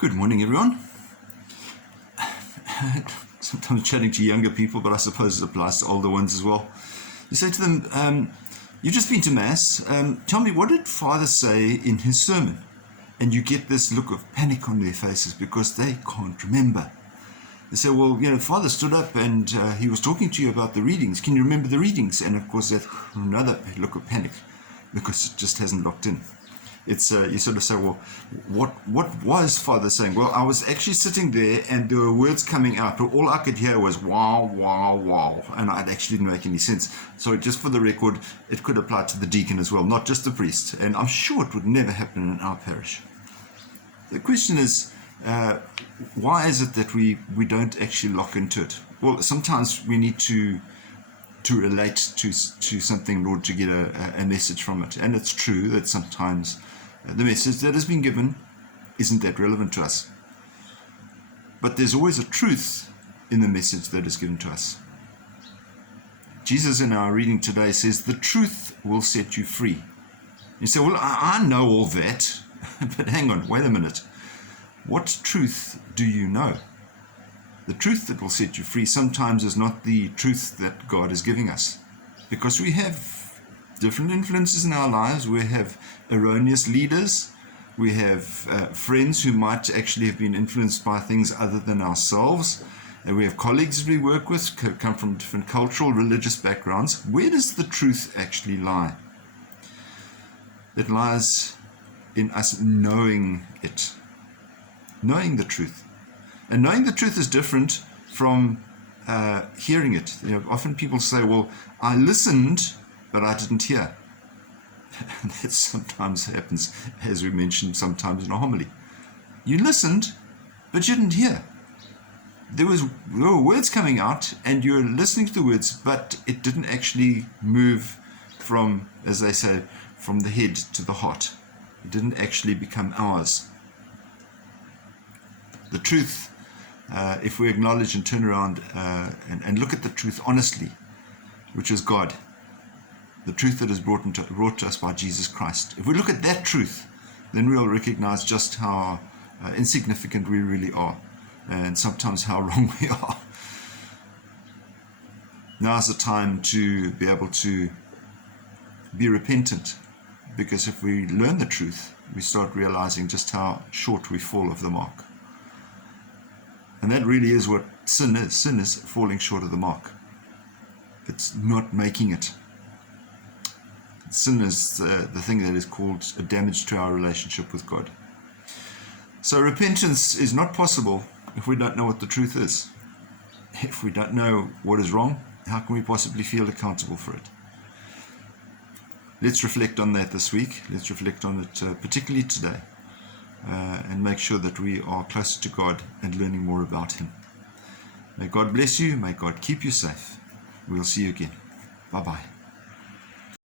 Good morning, everyone. Sometimes chatting to younger people, but I suppose it applies to older ones as well. You say to them, you've just been to Mass. Tell me, what did Father say in his sermon? And you get this look of panic on their faces because they can't remember. They say, well, Father stood up and he was talking to you about the readings. Can you remember the readings? And of course, that's another look of panic because it just hasn't locked in. It's you sort of say, well, what was Father saying? Well, I was actually sitting there and there were words coming out, but all I could hear was wow, wow, wow, and it actually didn't make any sense. So just for the record, it could apply to the deacon as well, not just the priest. And I'm sure it would never happen in our parish. The question is, why is it that we don't actually lock into it? Well, sometimes we need to relate to something in order to get a message from it. And it's true that sometimes the message that has been given isn't that relevant to us. But there's always a truth in the message that is given to us. Jesus in our reading today says, the truth will set you free. You say, well, I know all that, but hang on, wait a minute. What truth do you know? The truth that will set you free sometimes is not the truth that God is giving us, because we have different influences in our lives. We have erroneous leaders. We have friends who might actually have been influenced by things other than ourselves. And we have colleagues we work with who come from different cultural, religious backgrounds. Where does the truth actually lie? It lies in us knowing it, knowing the truth. And knowing the truth is different from hearing it. Often people say, well, I listened, but I didn't hear. That sometimes happens, as we mentioned, sometimes in a homily. You listened, but you didn't hear. There were words coming out, and you were listening to the words, but it didn't actually move from, as they say, from the head to the heart. It didn't actually become ours. The truth, if we acknowledge and turn around and look at the truth honestly, which is God, the truth that is brought to us by Jesus Christ. If we look at that truth, then we'll recognize just how insignificant we really are, and sometimes how wrong we are. Now's the time to be able to be repentant, because if we learn the truth, we start realizing just how short we fall of the mark. And that really is what sin is. Sin is falling short of the mark. It's not making it. Sin is the thing that is called a damage to our relationship with God. So repentance is not possible if we don't know what the truth is. If we don't know what is wrong, how can we possibly feel accountable for it? Let's reflect on that this week. Let's reflect on it particularly today. And make sure that we are closer to God and learning more about Him. May God bless you. May God keep you safe. We'll see you again. Bye-bye.